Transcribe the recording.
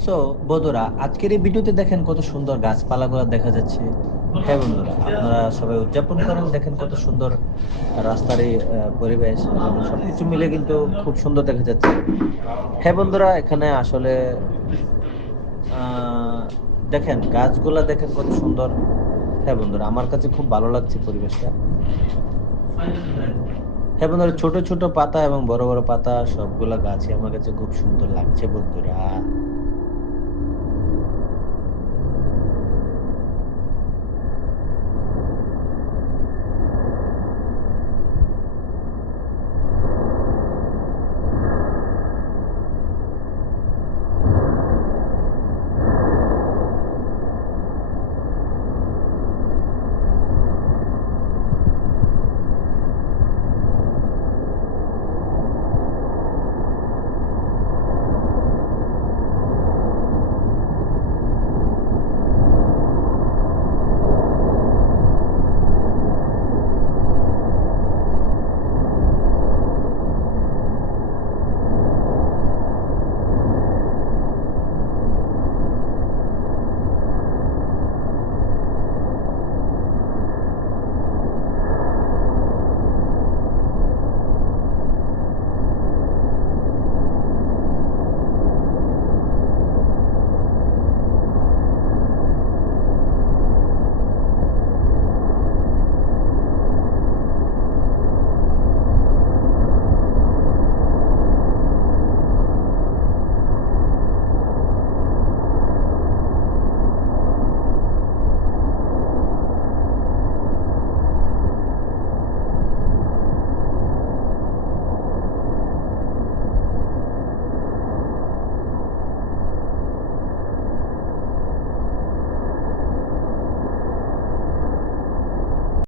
So বন্ধুরা, আজকের এই ভিডিওতে দেখেন কত সুন্দর গাছপালাগুলো দেখা যাচ্ছে। হ্যাঁ বন্ধুরা, আপনারা সবাই উদযাপন করেন, দেখেন কত সুন্দর রাস্তার এই পরিবেশ এবং সবকিছু মিলে কিন্তু খুব সুন্দর দেখা যাচ্ছে। হ্যাঁ বন্ধুরা, এখানে আসলে আহ দেখেন গাছগুলা দেখেন কত সুন্দর। হ্যাঁ বন্ধুরা, আমার কাছে খুব ভালো লাগছে পরিবেশটা। হ্যাঁ বন্ধুরা, ছোট ছোট পাতা এবং বড় বড় পাতা সবগুলা গাছই আমার কাছে খুব সুন্দর লাগছে বন্ধুরা।